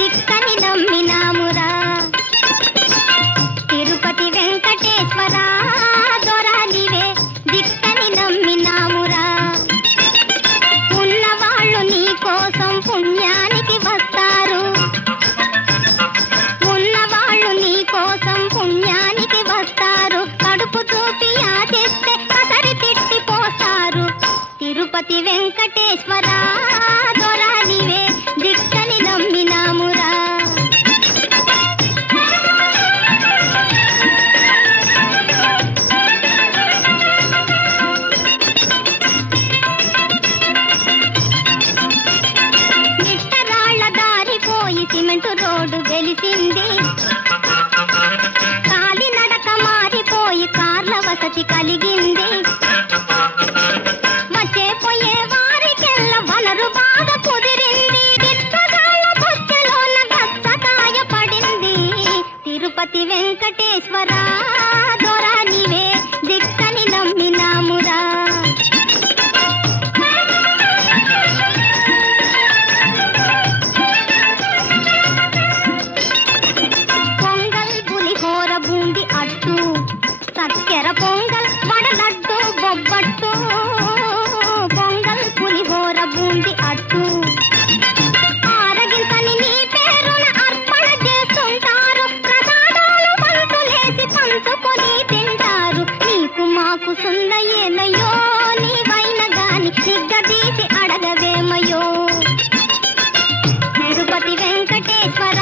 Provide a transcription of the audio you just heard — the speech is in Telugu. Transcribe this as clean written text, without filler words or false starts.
దిక్కని నమ్మినామురా. తిరుపతి వెంకటేశ్వర దొరా నీవే దిక్కని నమ్మినామురా. ఉన్నవాళ్ళు నీ కోసం పుణ్యానికి వస్తారు, ఉన్నవాళ్ళు నీ కోసం పుణ్యానికి వస్తారు. కడుపు చూపి ఆశిస్తే కసరి తిట్టి పోస్తారు. తిరుపతి వెంకటేశ్వర దొరా నీవే దిక్కని నమ్మినామురా. నిట్టరాళ్ల దారిపోయి సిమెంటు రోడ్డు వెలిసింది, కాలినడక మారిపోయి కార్ల వసతి కలిగింది. వచ్చే పోయే వారికెల్ల వనరు బాగా కుదిరింది. దిట్టగాళ్ళ బొచ్చలోన గచ్చకాయ పడింది. తిరుపతి వెంకటేశ్వర దొరా నీవే దిక్కని నమ్మినామురా. పొంగల్ పులిహోర బూంది అట్టు, చక్కెర పొంగల్ వడలడ్డు బొబ్బట్టు. పొంగల్ పులిహోర బూంది అట్టు ఆరగింతని నీ పేరున అర్పణ చేస్తుంటారు. ప్రసాదాలు పంతులేసి పంచుకొని తింటారు. నీకు మాకు సున్న ఏనయ్యో, నీవైన గాని నిగ్గదీసి అడగవేమయో. తిరుపతి వెంకటేశ్వర